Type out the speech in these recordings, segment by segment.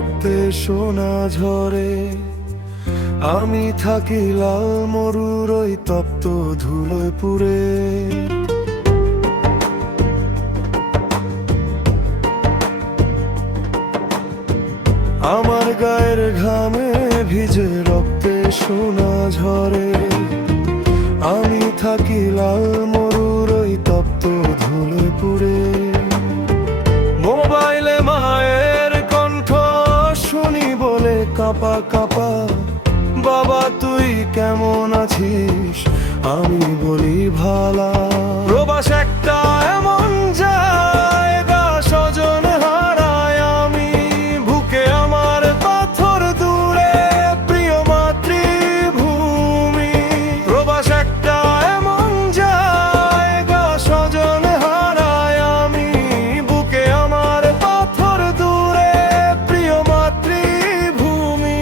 রক্তে সোনা ঝরে। আমি থাকি লাল মরুর ওই তপ্ত ধুলোয় পুড়ে। আমার গায়ের ঘামে ভিজে রক্তে সোনা ঝরে। আমি থাকি লাল মরুর ওই তপ্ত ধুলোয় পুড়ে। মোবাইলে মায়ের কণ্ঠ শুনি বলে কাঁপা কাঁপা, বাবা তুই কেমন আছিস? আমি বলি ভালা। প্রবাস একটা এমন জায়গা, স্বজন হারায় আমি বুকে আমার পাথর দূরে, প্রিয় মাতৃভূমি। প্রবাস একটা এমন জায়গা, স্বজন হারায় আমি বুকে আমার পাথর দূরে, প্রিয় মাতৃভূমি।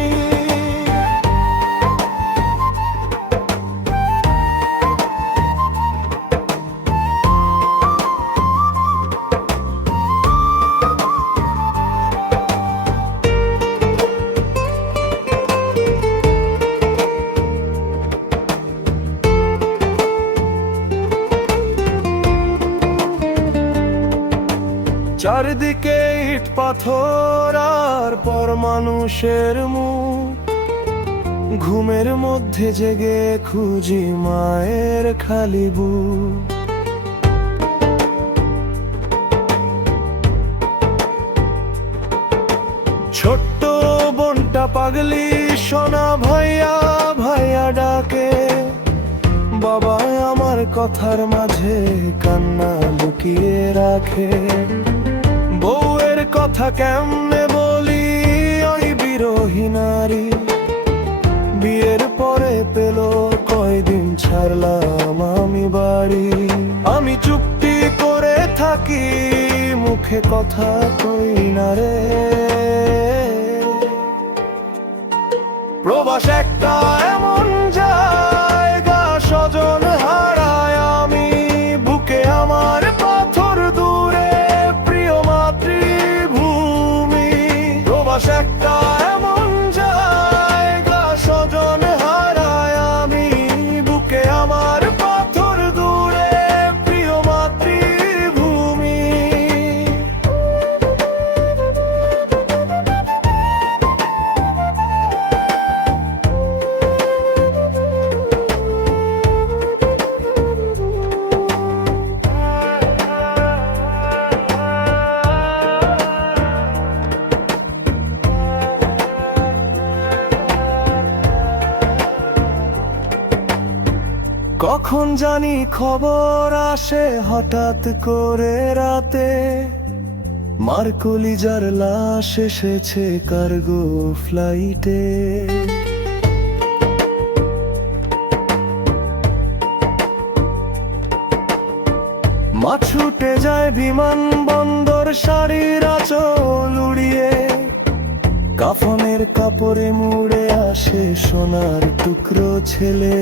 চারিদিকে ইট পাথর আর পর মানুষের মুখ। ঘুমের মধ্যে জেগে খুঁজি মায়ের খালি বুক। ছোট্ট বোনটা পাগলি সোনা ভাইয়া ভাইয়া ডাকে। বাবা আমার কথার মাঝে কান্না লুকিয়ে রাখে। বউয়ের কথা কেমনে বলি ওই বিরহী নারী, বিয়ের পরে পেল কয়দিন ছাড়লাম আমি বাড়ি। আমি চুপটি করে থাকি, মুখে কথা কই না রে। প্রবাস একটা এমন জায়গা, স্বজন হারায় আমি বুকে আমার পাথর দূরে, প্রিয় মাতৃভূমি। প্রবাস একটা এমন জায়গা, স্বজন হারায় আমি বুকে আমার পাথর দূরে, প্রিয় মাতৃভূমি। কখন জানি খবর আসে হঠাৎ করে রাতে, মার কলিজার লাশ এসেছে কার্গো ফ্লাইটে। মা ছুটে যায় বিমান বন্দর, শাড়ির আঁচল উড়িয়ে। কাফনের কাপড়ে মুড়ে আসে সোনার টুকরো ছেলে।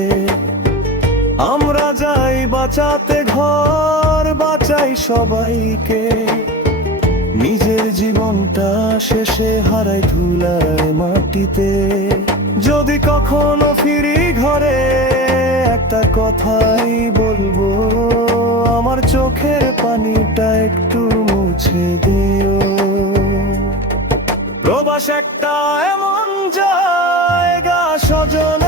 আমরা যাই বাঁচাতে ঘর, বাঁচাই সবাইকে। নিজের জীবনটা শেষে হারাই ধুলায় মাটিতে। যদি কখনো ফিরি ঘরে, একটা কথাই বলবো, আমার চোখের পানিটা একটু মুছে দিও। প্রবাস একটা এমন জায়গা, স্বজন